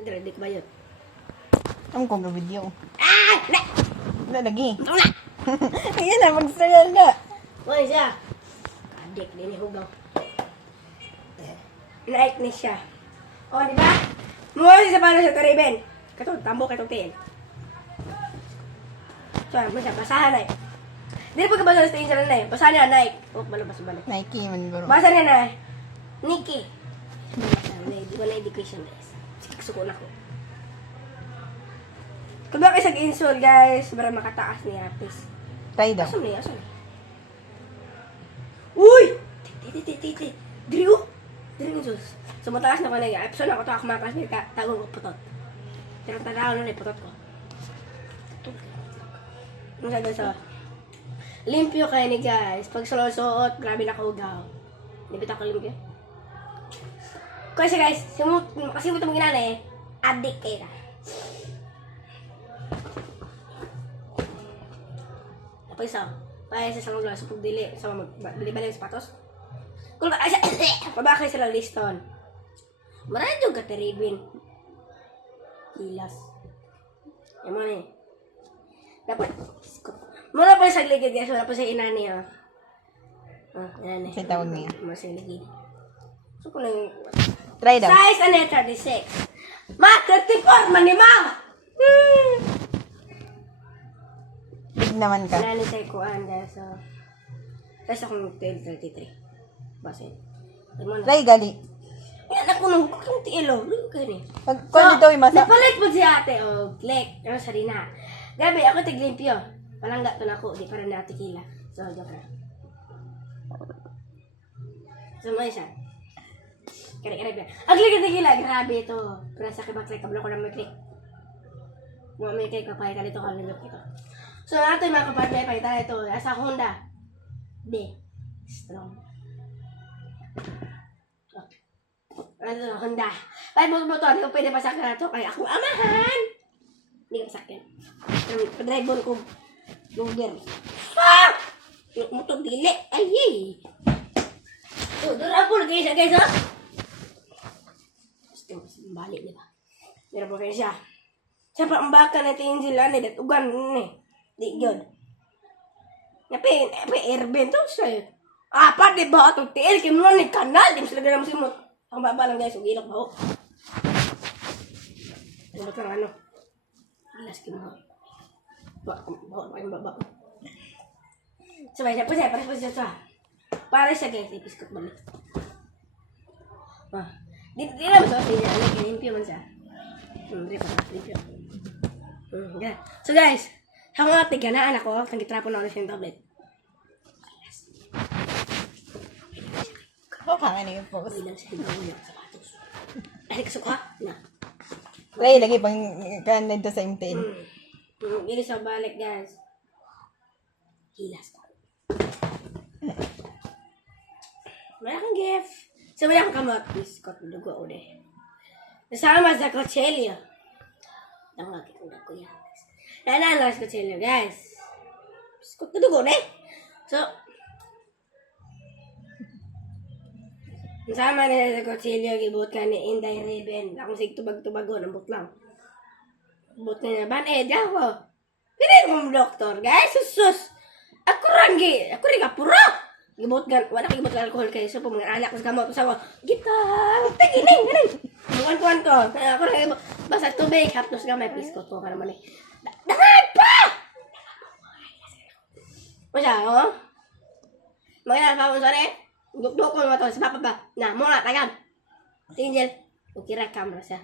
Hindi ko ba yun? Ang kong video. Ah! Na! Wala lagi. Ito na! Ayan na, mag-serial na. Wala siya. Adik, din hugaw. Like ni siya. O, di ba? Mula siya para sa Caribbean. Katong tambo, katong tiil. So, masya, basahan na eh. Di na pagkabasa sa tingin na eh. Basahan niya, Nike. Oh, balabas balik. Nike man guro. Basa niya na eh. Nikki. Wala education guys. Suko na ko. Kung ba kayo sag-install guys, para makataas niya, please. Try daw. Asan niya? Asan niya? Uy! Titi. Diri oh! Diri ng Diyos. So mataas na ko na yung episode na ko ito ako makakas niya tagong ko putot. Pero tanaw na yung putot ko. Ano sa guys oh? Limpyo kayo ni guys. Pag suot, grabe nakahugaw. Nabit ako limpyo. Kasi guys, kasi mo itong ginana eh, addict kayo ka. Apa isa? Kaya sa isang sa pagdili, sa bili-bali ng sapatos. Kung mabakay sila liston. Marami yung kateribin. Hilas. Yan mo na eh. Dapat, mula pa sa ligid guys, wala pa sa inani oh. Yan eh. Sa tawag niya. Mula sa ligid. So kung lang Try daw. size and 36. Ma, 34 man ni ma! Big naman ka. Wala ni sa ikuan guys. So, kasi akong 33. Basin. Try gali. Yan ako nung kung tiilo. Luyo kayo ni. Pag kung dito yung masa. Napalit po si ate. O, click. Ano sa rina. Gabi, ako tiglimpyo. Palangga to na ako. Di pa rin na tequila. So, joke na. So, mo isa. Kaya ba? Ang click tequila. Grabe ito. Pero sa kibak-click. Kablo ko lang may click. Mga may click. Kapahita nito. Kalilok ito. So, nato yung mga kapatid. Pahita ito. Sa Honda. D. Strong. Ano, Honda. Ay, buto, hindi ko pwede pasakyan na ito. Kaya akong amahan. Hindi ko pasakyan. Padrive ko. Luger. Ah! Yung motor dili. Ay, yay. So, doon ako. Lagay siya, guys, ha? Gusto mo, balik, di ba? Meron po kayo siya. Siyempre, ang baka natin sila, datugan, di yun. Napi, airbend to siya. Apa, di ba? Itong tiil, kimulan ni kanal. Di mo sila ganang simot. Ang baba lang guys, ugilok ba ho? Ano ka ano? Ilas kimuha. Bawa pa yung baba ko. Sabay siya po siya, pares po siya. Pares siya guys, ipiskot balik. Di lang sa siya, limpyo man siya. Limpyo. So guys, sa mga tiganaan ako, tangitrapo na ulit yung tablet. Pangan na yung post. Bilang sa hibawin ng sapatos. Ay, kasuka? Na. Try lagi pang kanan to sa MTN. Hindi sa balik, guys. Hilas ka. Wala kang gift. So, wala kang kamot. Biskot, dugo ulit. Nasama sa Coachella. Tangag itong dugo yan, guys. Nalaan lang sa Coachella, guys. Biskot, dugo ulit. So, sama na sa Coachella, gibot ka ni Inday Reben. Akong sigtubag-tubago, nabot lang. Bot na niya, baned ako. Pirin mong doktor, guys, sus. Ako rin kapuro. Gibot ka, wala ka gibot ka alcohol kayo. So, mga anak ko sa kamot, sa ko, gitang, gining. Bukan ko. Ako rin, basta tubig, hapnos ka, may piskot ko ka naman eh. Dangag pa! Masya, oh? Mga pa mo, sorry. Duk-duk ko naman ito. Sa ba? Na, muna, tagam. Tingin, ukira camera siya.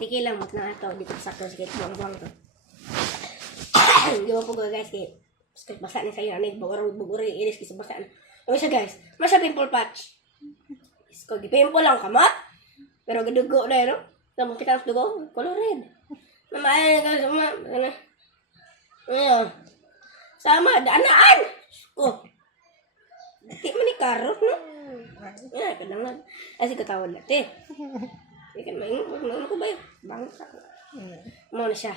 Tikilang mo na ito. Dito sakto. Sige, buwang-buwang ito. Hindi mo po guys. Basa na sa'yo. Buguri. Ilis kasi basa na. Ano siya guys? Masya pimple patch. Isko, pimple lang kamat. Pero gadugo na yun, no? Tapos kita ng dugo. Color red. Mamayan ka sama. Ano? Sama. Daanaan. Isko. Di man ni karot, no? Ay, kadang-kadang. Kasi katawad natin. Ikan maingon ko ba yun? Bangot ako. Mo na siya.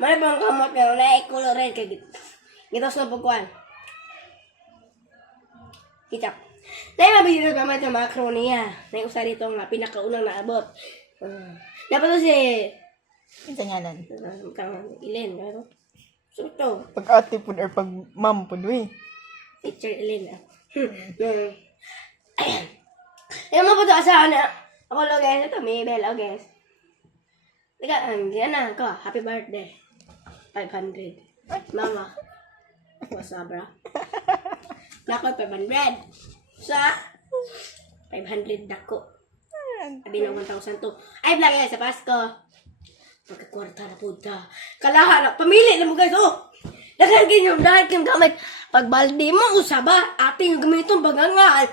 Mara bang kamot nga, wala i-color red kay gito. Gitos na pagkuhan. Kitap. Dahil mabigyan na naman ng mga kroniya. Naiusa dito nga pinakaunang naabot. Dapat to si... Kinsa ngalan? Kang Elen. Ano? So to. Pag ate po or pag mom po, we. Teacher Elen. Ayan. Yung mga puto asawa na. Ako lo guys. Ito, may bell. Oh guys. Teka, yan na ako. Happy birthday. 500. Mama. What's up, bro? Nako, 500. Sa 500 dako. Sabi na 1,000 to. Ay, vlog guys, sa Pasko. Pagkakwarta na punta. Kalaha na. Pamili na mo guys, oh. Dahil kayong gamit. Pag balde mo, usaba. Ating gamitong bagangal.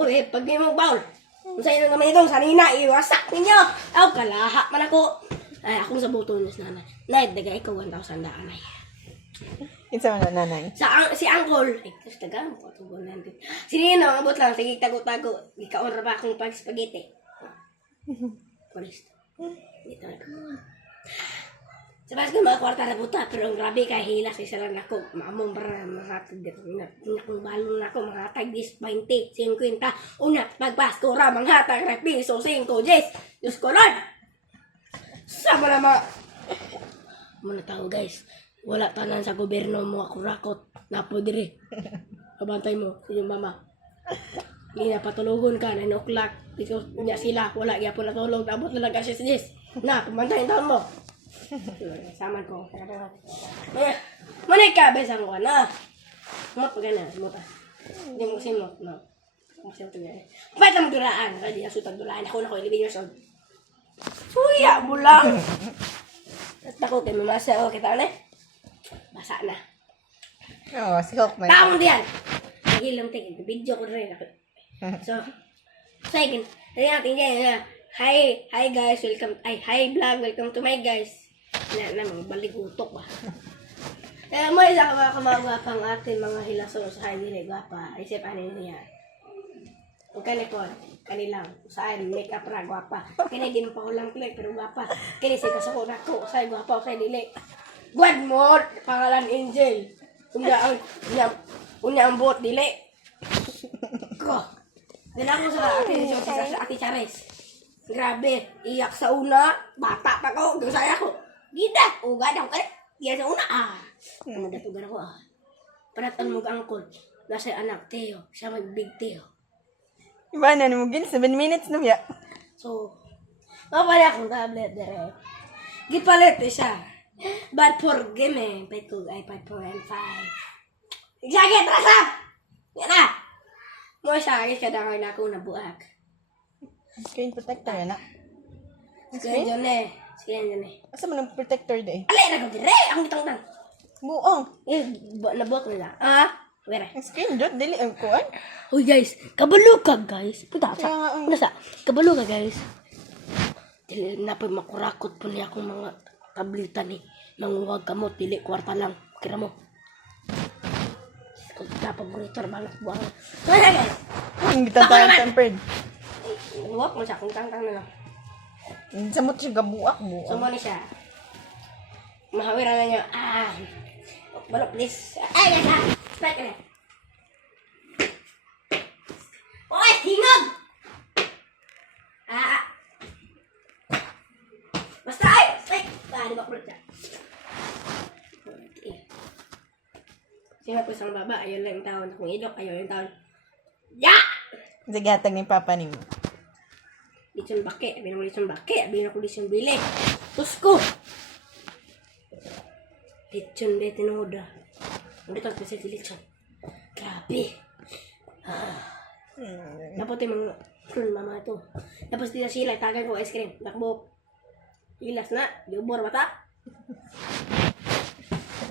Uy, pag di mo bawl. Kung sa'yo nang gamitong sanina, iwasak ninyo. Aw, kalaha man ako. Ay, akong sa buto niya sa nanay. Nay, daga ikaw 1,000 daan ay. Kinsa man na nanay? Si Uncle. Ay, kasi taga mo. Si Nino, abot lang. Sige, tago-tago. Ikaon ra ba akong pag-spaghetti? Polis. Dito. Sa Pasko, mga kwarta na puta. Pero ang grabe kay hila sa isa lang ako. Maamong para makatag. Kung balong na ako, makatag 10, 20, 50. Una, pagpasko ra, manghatag na piso, 5, 10. Diyos ko, Lord! Sama na mga... Muna tao, guys. Wala tanan sa gobyerno mo ako rakot. Napo diri. Kabantay mo, inyong mama. Hindi na patulugon ka, 9 o'clock. Ikaw, niya sila, wala gyapon na tulog. Abot na lang kasi 10. Na, pamantayin taon mo. Saman ko. Manay ka, besang ko na. Mo pa gana, mo pa. Hindi mo kasi mo, no. Kasi ito nga. Ba't ang duraan? Hindi na sutag duraan. Ako na ko, 11 years old. Suya mo lang. At ako kay mamasa, okay tao na. Basa na. Oo, si Hulk man. Taong diyan. Nagilang tingin. Video ko rin ako. So, second. Rin natin dyan. Hi guys, welcome. Hi vlog, welcome to my guys. Na mga baligutok ba. Mo isa ka mga kamagwapang atin mga hilaso sa hay dili gwapa. Isip ano niya. Ug kani po, kanilang saan makeup ra gwapa. Kani di mo pa ulang play pero gwapa. Kani si kasako nako, say gwapa say dili. Guad mo pangalan Angel. Unya ang bot dili. Ko. Dila ko sa ati Chares. Grabe, iyak sa una, bata pa ko, gusaya ko. Gida, ugad ako kaya. Iyak sa una Ano datugan ako Panatan mo ang angkol. Nasa anak Teo, siya mag-big Teo. Iba na mo gin 7 minutes na ya. So, mapala akong tablet dire. Gipalit siya. But for game pay ko iPad 4 and 5. Exactly, trasa! Yan na! Mo siya, siya dangay na ako nabuak. Screen protector na. Screen dyan Screen dyan Asa man ang protector day? Alay na ko dire! Akong itang-tang. Buong. Nabuak nila. Wala. Ang screen dot dili ang kuan. Uy guys, kabalo ka guys. Puta sa. Kaya nga, Ano sa? Kabalo ka guys. Dili na pa makurakot po niya akong mga tablitan ni. Manguwag kamot, dili kwarta lang. Kira mo. Kung napag-monitor, balak buwang. Kaya guys. Ang gitantayan tempered. Huwag mo siya, kung tang-tang na lang. Sa mo siya gabuak So buong. mo ni siya. Mahawiran na niya. Balok please. Ay, guys Strike ka na. Oy, hingag! Basta ay! Strike! Di ba kulot siya? Sino po isang baba, ayun lang yung taon. Kung ilok, ayun yung taon. Ya! Sige hatag ni papa nimo. Lechon bake, abin ako lechon bake, abin ako lechon bili. Tusko! Lechon be tinoda. Ang dito ang spesial si lechon. Grabe! Tapos yung mga mama ito. Tapos dito sila, tagan ko ice cream. Takbo. Ilas na, diubor bata.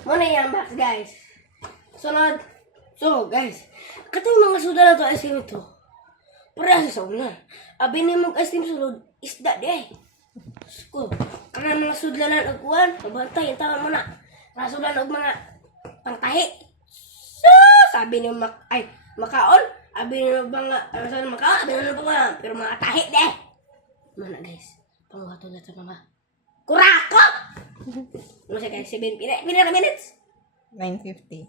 Muna yung box guys. Sunod. So guys, katong mga suda na ito ice cream ito. Parehas sa una. Abi ni mong ice cream sulod, isda di ay. Sko, karena mga sudlanan og kuan, mabantay ang taon mo na. Mga sudlan og mga pangtahi. So, sabi ni makaon, abi ni mga makaon, abi ni mga pero mga tahi di. Mana guys, pangwato na sa mama. Kurako! Ano siya guys, 7 minutes? 9:50.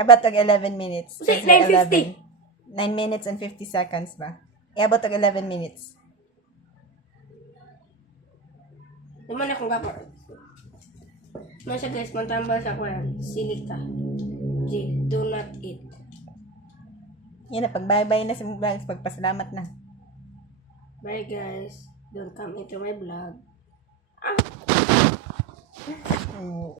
About tag 11 minutes. Kasi Kasi 9:50. 9 minutes and 50 seconds ba? Abot tag 11 minutes. Naman akong gapar. Ano siya guys, mantambal sa ako yan. Silika. G, do not eat. Yan na, pag-bye-bye na sa vlogs, pagpasalamat na. Bye guys. Don't come into my vlog. Mm.